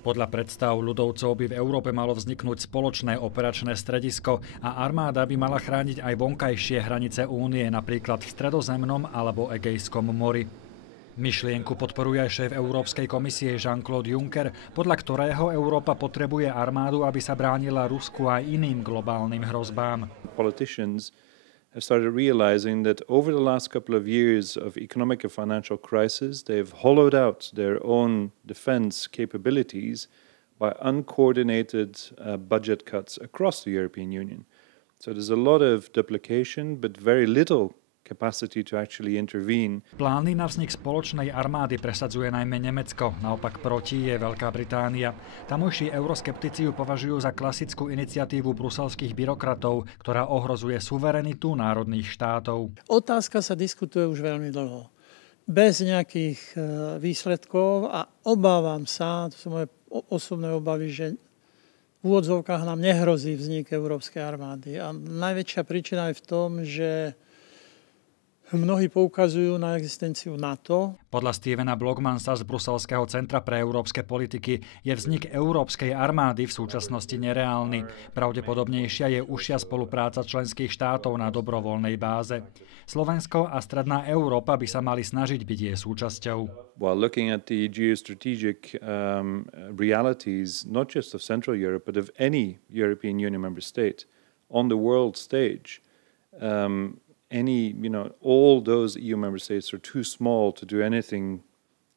Podľa predstav ľudovcov by v Európe malo vzniknúť spoločné operačné stredisko a armáda by mala chrániť aj vonkajšie hranice únie, napríklad v Stredozemnom alebo Egejskom mori. Myšlienku podporuje aj šéf Európskej komisie Jean-Claude Juncker, podľa ktorého Európa potrebuje armádu, aby sa bránila Rusku a iným globálnym hrozbám. Politicians have started realizing that over the last couple of years of economic and financial crisis, they've hollowed out their own defense capabilities by uncoordinated budget cuts across the European Union. So there's a lot of duplication, but very little capacity to actually intervene. Plány na vznik spoločnej armády presadzuje najmä Nemecko, naopak proti je Veľká Británia. Tamojší euroskeptici ju považujú za klasickú iniciatívu bruselských byrokratov, ktorá ohrozuje suverenitu národných štátov. Otázka sa diskutuje už veľmi dlho. Bez nejakých výsledkov a obávam sa, to sú moje osobné obavy, že v úvodzovkách nám nehrozí vznik Európskej armády. A najväčšia príčina je v tom, že mnohí poukazujú na existenciu NATO. Podľa Stevena Blogmansa z Bruselského centra pre európske politiky je vznik Európskej armády v súčasnosti nereálny. Pravdepodobnejšia je užšia spolupráca členských štátov na dobrovoľnej báze. Slovensko a stredná Európa by sa mali snažiť byť jej súčasťou. While looking at the geostrategic realities, not just of Central Europe, but of any European Union member state on the world stage, all those EU member states are too small to do anything,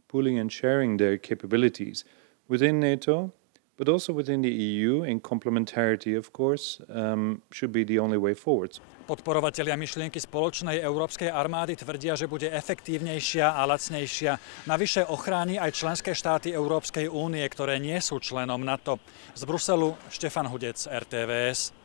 pooling and sharing their capabilities within NATO, but also within the EU, in complementarity, of course, should be the only way forward. Podporovatelia myšlienky spoločnej európskej armády tvrdia, že bude efektívnejšia a lacnejšia. Navyše ochráni aj členské štáty Európskej únie, ktoré nie sú členom NATO. Z Bruselu Štefan Hudec, RTVS.